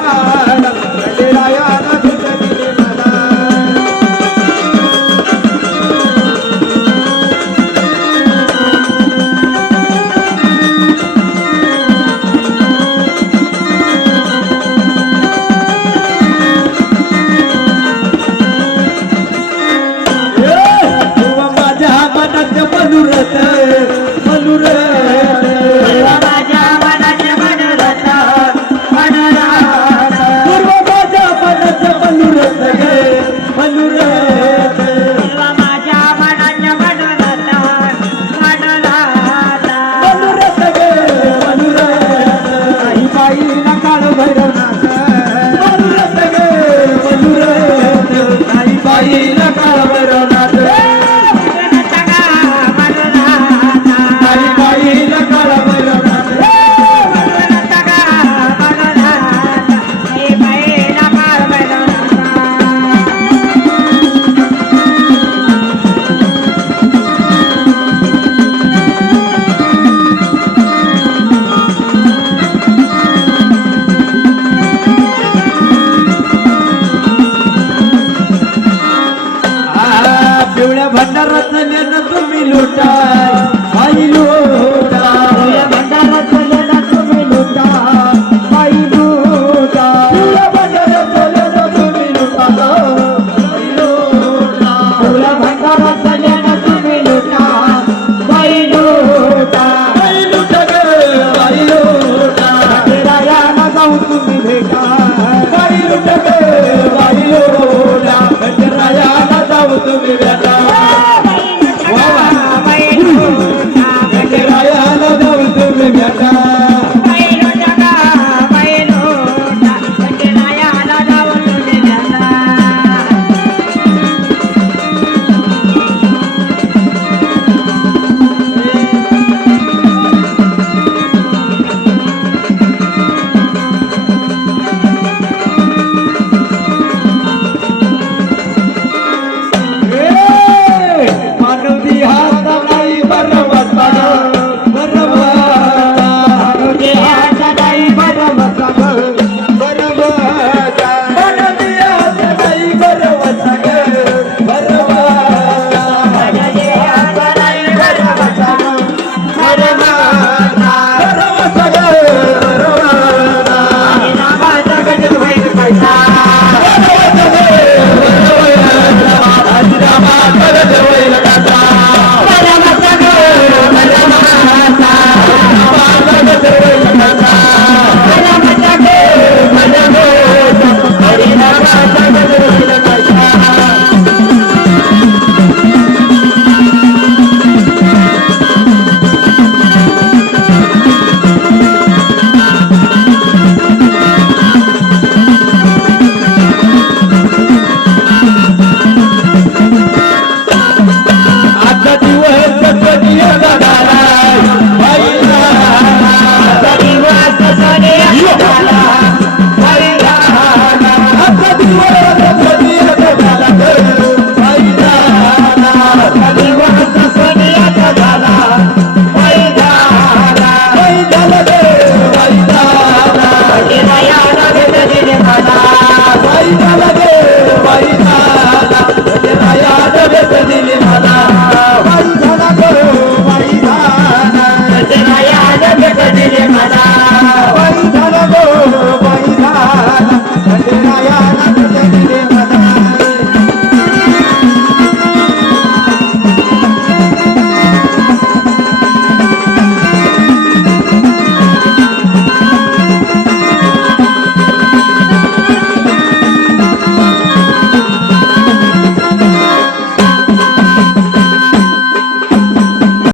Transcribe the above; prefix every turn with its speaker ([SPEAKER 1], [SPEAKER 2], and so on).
[SPEAKER 1] Ah!